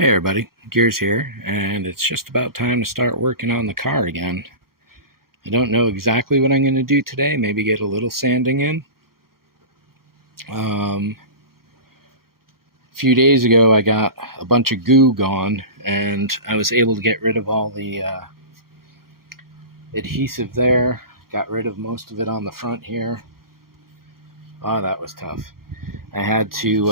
Hey everybody, Gears here, and it's just about time to start working on the car again. I don't know exactly what I'm going to do today, maybe get a little sanding in. A few days ago I got a bunch of goo gone, and I was able to get rid of all the adhesive there, got rid of most of it on the front here. Oh, that was tough. I had to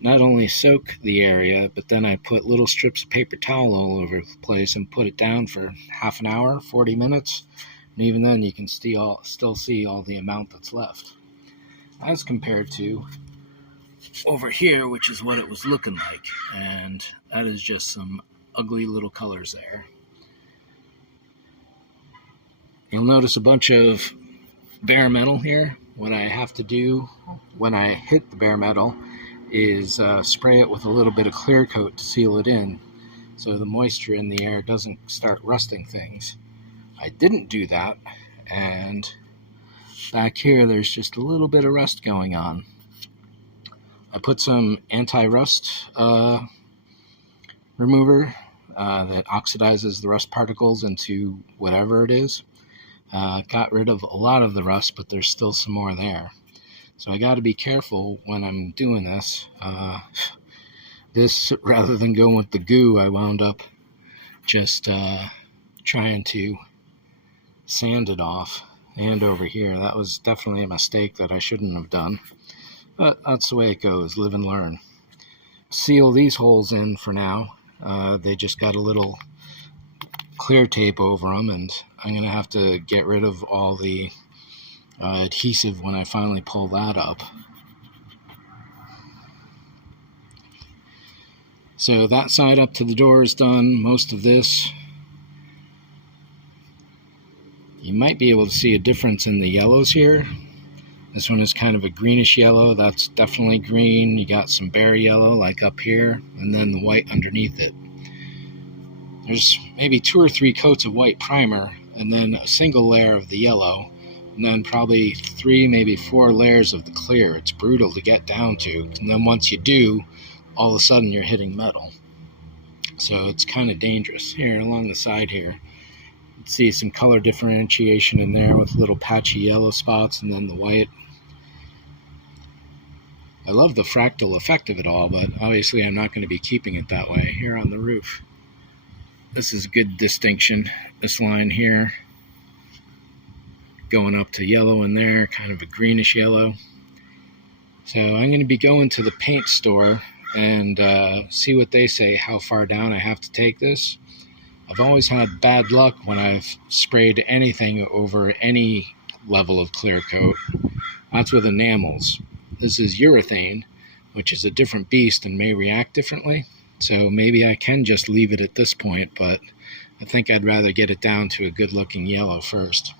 not only soak the area, but then I put little strips of paper towel all over the place and put it down for half an hour, 40 minutes. And even then you can still see all the amount that's left. As compared to over here, which is what it was looking like. And that is just some ugly little colors there. You'll notice a bunch of bare metal here. What I have to do when I hit the bare metal is spray it with a little bit of clear coat to seal it in so the moisture in the air doesn't start rusting things. I didn't do that, and back here there's just a little bit of rust going on. I put some anti-rust remover that oxidizes the rust particles into whatever it is. Got rid of a lot of the rust, but there's still some more there. So I got to be careful when I'm doing this. This, rather than going with the goo, I wound up just trying to sand it off. And over here, that was definitely a mistake that I shouldn't have done. But that's the way it goes, live and learn. Seal these holes in for now. They just got a little clear tape over them, and I'm going to have to get rid of all the adhesive when I finally pull that up. So that side up to the door is done. Most of this, you might be able to see a difference in the yellows here. This one is kind of a greenish yellow. That's definitely green. You got some berry yellow like up here, and then the white underneath it. There's maybe 2 or 3 coats of white primer, and then a single layer of the yellow, and then probably 3, maybe 4 layers of the clear. It's brutal to get down to, and then once you do, all of a sudden you're hitting metal. So it's kind of dangerous. Here along the side here, you can see some color differentiation in there with little patchy yellow spots and then the white. I love the fractal effect of it all, but obviously I'm not going to be keeping it that way. Here on the roof, this is a good distinction. This line here going up to yellow in there, kind of a greenish yellow. So I'm going to be going to the paint store and see what they say, how far down I have to take this. I've always had bad luck when I've sprayed anything over any level of clear coat. That's with enamels. This is urethane, which is a different beast and may react differently. So maybe I can just leave it at this point, but I think I'd rather get it down to a good-looking yellow first.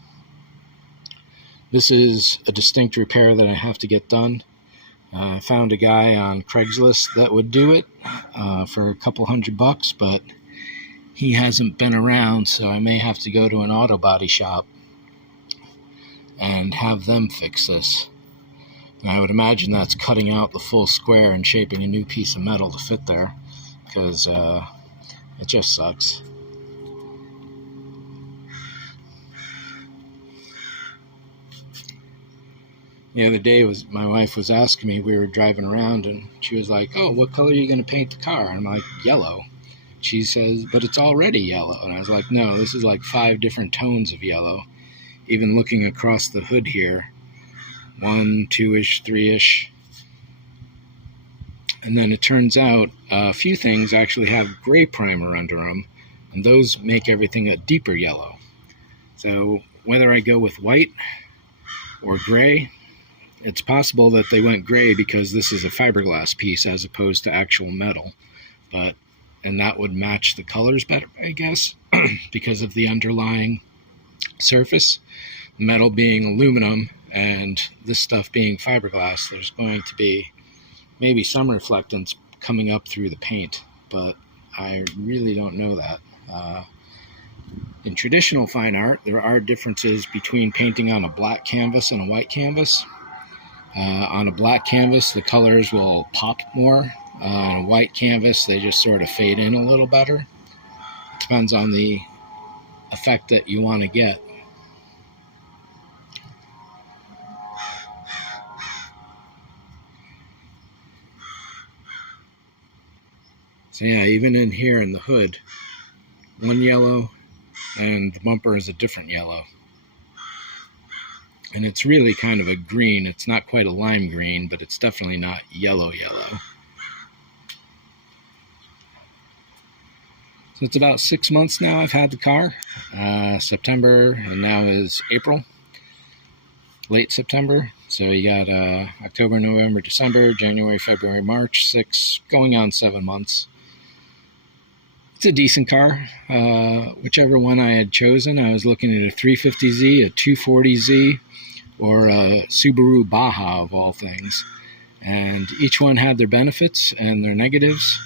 This is a distinct repair that I have to get done. I found a guy on Craigslist that would do it for a couple $100, but he hasn't been around, so I may have to go to an auto body shop and have them fix this. And I would imagine that's cutting out the full square and shaping a new piece of metal to fit there, because it just sucks. The other day, my wife was asking me, we were driving around, and she was like, "Oh, what color are you going to paint the car?" And I'm like, "Yellow." She says, "But it's already yellow." And I was like, "No, this is like 5 different tones of yellow." Even looking across the hood here, 1, 2-ish, 3-ish. And then it turns out a few things actually have gray primer under them, and those make everything a deeper yellow. So whether I go with white or gray, it's possible that they went gray because this is a fiberglass piece as opposed to actual metal. And that would match the colors better, I guess, because of the underlying surface. Metal being aluminum and this stuff being fiberglass, there's going to be maybe some reflectance coming up through the paint, but I really don't know that. In traditional fine art, there are differences between painting on a black canvas and a white canvas. On a black canvas, the colors will pop more. On a white canvas, they just sort of fade in a little better. It depends on the effect that you want to get. So yeah, even in here in the hood, one yellow, and the bumper is a different yellow. And it's really kind of a green. It's not quite a lime green, but it's definitely not yellow. So it's about 6 months now I've had the car. September, and now is April. Late September. So you got October, November, December, January, February, March, 6, going on 7 months. It's a decent car. Whichever one I had chosen, I was looking at a 350Z, a 240Z, or a Subaru Baja of all things. And each one had their benefits and their negatives.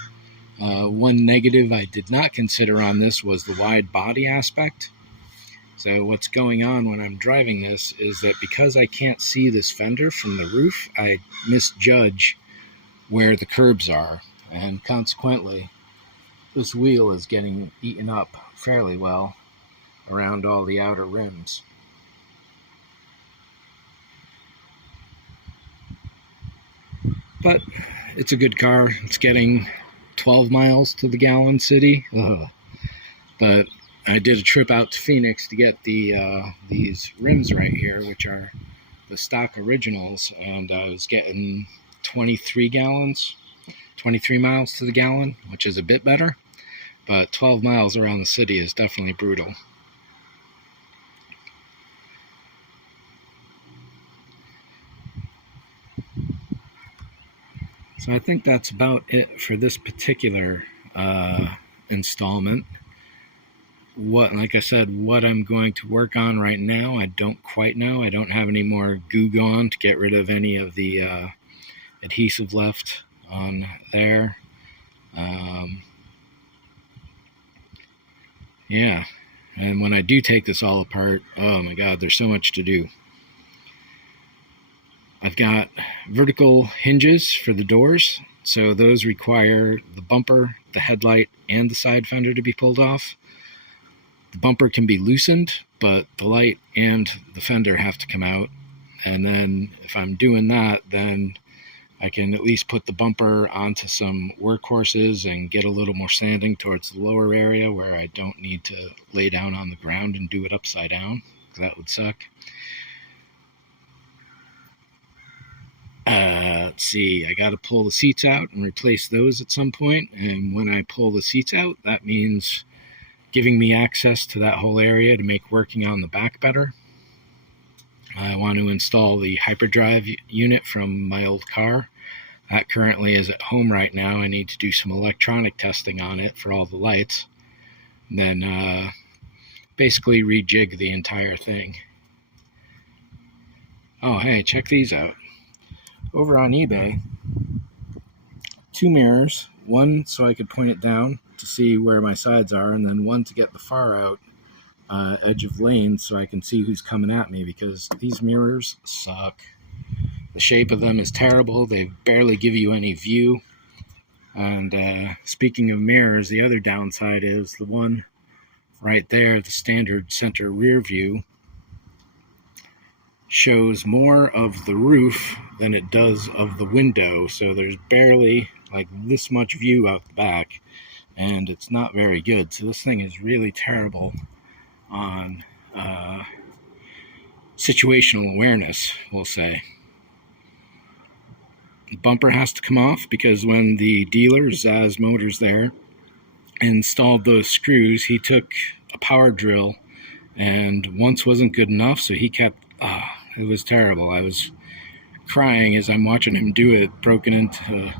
One negative I did not consider on this was the wide body aspect. So what's going on when I'm driving this is that because I can't see this fender from the roof, I misjudge where the curbs are, and consequently this wheel is getting eaten up fairly well around all the outer rims. But it's a good car. It's getting 12 miles to the gallon city. But I did a trip out to Phoenix to get these rims right here, which are the stock originals, and I was getting 23 miles to the gallon, which is a bit better. But 12 miles around the city is definitely brutal. So I think that's about it for this particular installment. Like I said, what I'm going to work on right now, I don't quite know. I don't have any more goo gone to get rid of any of the adhesive left on there. Yeah, and when I do take this all apart, oh my god, there's so much to do. I've got vertical hinges for the doors, so those require the bumper, the headlight, and the side fender to be pulled off. The bumper can be loosened, but the light and the fender have to come out. And then if I'm doing that, then I can at least put the bumper onto some workhorses and get a little more sanding towards the lower area where I don't need to lay down on the ground and do it upside down, because that would suck. Let's see, I got to pull the seats out and replace those at some point. And when I pull the seats out, that means giving me access to that whole area to make working on the back better. I want to install the hyperdrive unit from my old car. That currently is at home right now. I need to do some electronic testing on it for all the lights. And then basically rejig the entire thing. Oh, hey, check these out. Over on eBay, 2 mirrors, one so I could point it down to see where my sides are, and then one to get the far out edge of lane so I can see who's coming at me, because these mirrors suck. The shape of them is terrible. They barely give you any view. And speaking of mirrors, the other downside is the one right there, the standard center rear view, shows more of the roof than it does of the window, so there's barely like this much view out the back, and it's not very good. So this thing is really terrible on situational awareness, we'll say. The bumper has to come off because when the dealer, Zaz Motors there, installed those screws, he took a power drill and once wasn't good enough, so he kept it was terrible. I was crying as I'm watching him do it, broken into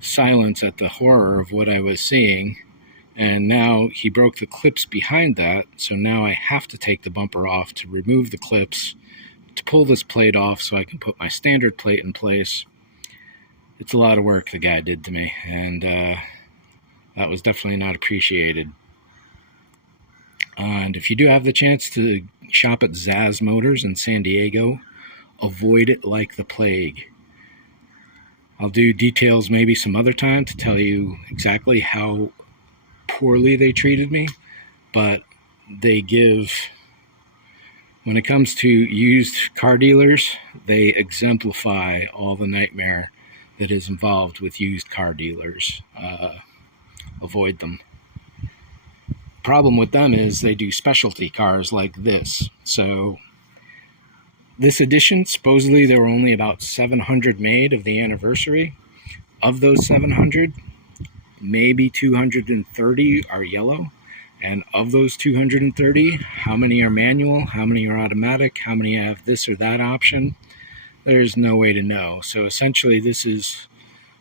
silence at the horror of what I was seeing. And now he broke the clips behind that, so now I have to take the bumper off to remove the clips, to pull this plate off so I can put my standard plate in place. It's a lot of work the guy did to me, and that was definitely not appreciated. And if you do have the chance to shop at Zaz Motors in San Diego, avoid it like the plague. I'll do details maybe some other time to tell you exactly how poorly they treated me, but they give, when it comes to used car dealers, they exemplify all the nightmare that is involved with used car dealers. Avoid them. Problem with them is they do specialty cars like this. So this edition, supposedly there were only about 700 made of the anniversary. Of those 700, maybe 230 are yellow. And of those 230, how many are manual, how many are automatic, how many have this or that option? There's no way to know. So essentially this is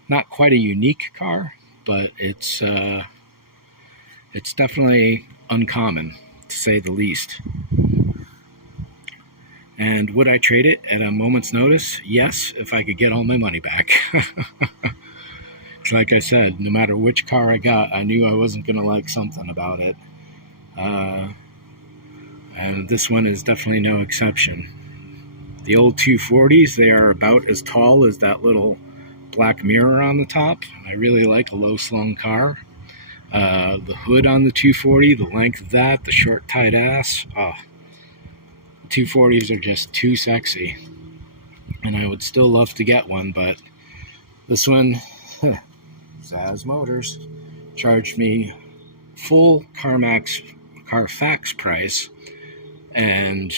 not quite a unique car, but it's definitely uncommon, to say the least. And would I trade it at a moment's notice? Yes, if I could get all my money back. Like I said, no matter which car I got, I knew I wasn't going to like something about it. And this one is definitely no exception. The old 240s, they are about as tall as that little black mirror on the top. I really like a low-slung car. The hood on the 240, the length of that, the short tight ass, the 240s are just too sexy. And I would still love to get one, but this one, Zaz Motors, charged me full Carfax price, and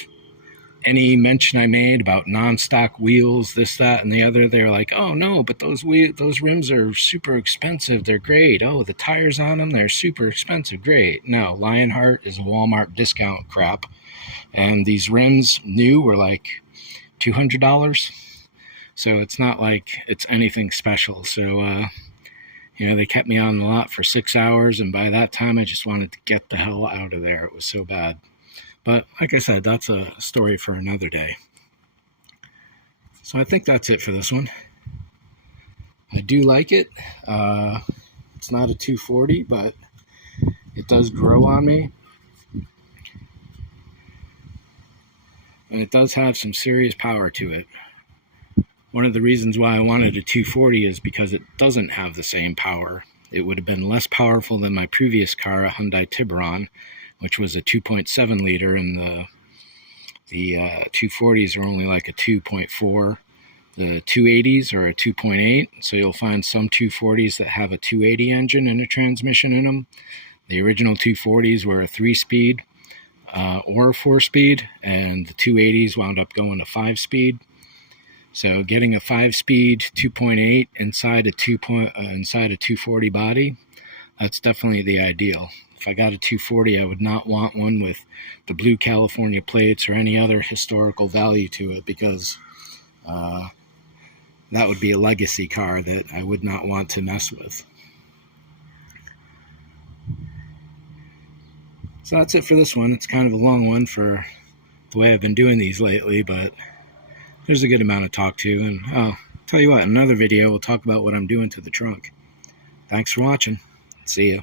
any mention I made about non-stock wheels, this, that, and the other, they're like, oh no, but those rims are super expensive, they're great. Oh, the tires on them, they're super expensive, great. No, Lionheart is a Walmart discount crap, and these rims new were like $200, so it's not like it's anything special. So they kept me on the lot for 6 hours, and by that time I just wanted to get the hell out of there. It was so bad. But like I said, that's a story for another day. So I think that's it for this one. I do like it. It's not a 240, but it does grow on me. And it does have some serious power to it. One of the reasons why I wanted a 240 is because it doesn't have the same power. It would have been less powerful than my previous car, a Hyundai Tiburon, which was a 2.7 liter, and the 240s are only like a 2.4. The 280s are a 2.8, so you'll find some 240s that have a 280 engine and a transmission in them. The original 240s were a 3-speed or a 4-speed, and the 280s wound up going to 5-speed. So getting a 5-speed 2.8 inside a 240 body, that's definitely the ideal. If I got a 240, I would not want one with the blue California plates or any other historical value to it, because that would be a legacy car that I would not want to mess with. So that's it for this one. It's kind of a long one for the way I've been doing these lately, but there's a good amount to talk to. And I'll tell you what, in another video we'll talk about what I'm doing to the trunk. Thanks for watching. See ya.